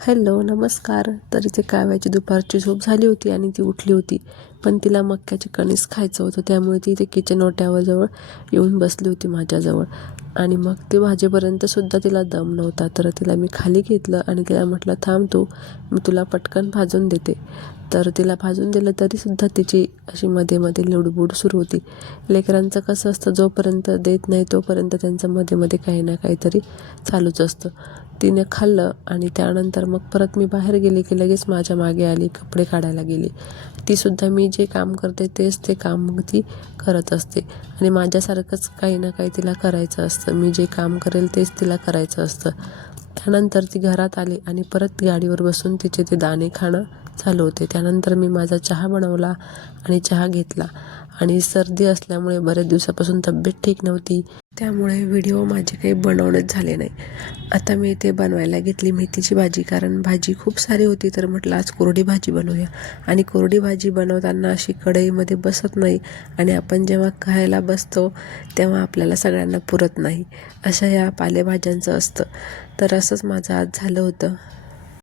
Hello, नमस्कार. तर इथे काव्याची दुपारची झोप झाली होती आणि ती उठली होती. पण तिला मक्याचे कणीस खायचं होतं, त्यामुळे ती इथे किचन ओट्याजवळ येऊन बसली होती माझ्याजवळ. आणि मग ते भाजेपर्यंतसुद्धा तिला दम नव्हता. तर तिला मी खाली घेतलं आणि तिला म्हटलं, थांब तू, मी तुला पटकन भाजून देते. तर तिला भाजून दिलं तरीसुद्धा तिची अशी मध्ये मध्ये लुडबुड सुरू होती. लेकरांचं कसं असतं, जोपर्यंत देत नाही तोपर्यंत त्यांचं मध्ये मध्ये काही ना काहीतरी चालूच असतं. तिने खाल्लं आणि त्यानंतर मग परत मी बाहेर गेले की लगेच माझ्या मागे आली, कपडे काढायला गेली. तीसुद्धा मी जे काम करते तेच ते काम मग ती करत असते आणि माझ्यासारखंच काही ना काही तिला करायचं असतं. मी जे काम करेल तेच तिला करायचं असतं. त्यानंतर ती घरात आली आणि परत गाडीवर बसून तिचे ते दाणे खाणं चालू होते. त्यानंतर मी माझा चहा बनवला आणि चहा घेतला. आणि सर्दी असल्यामुळे बऱ्याच दिवसापासून तब्येत ठीक नव्हती, त्यामुळे व्हिडिओ माझे काही बनवणेच झाले नाही. आता मी इथे बनवायला घेतली मेथीची भाजी, कारण भाजी खूप सारी होती. तर म्हटलं आज कोरडी भाजी बनवूया. आणि कोरडी भाजी बनवताना अशी कढईमध्ये बसत नाही आणि आपण जेव्हा खायला बसतो तेव्हा आपल्याला सगळ्यांना पुरत नाही, अशा या पालेभाज्यांचं असतं. तर असंच माझं आज झालं होतं.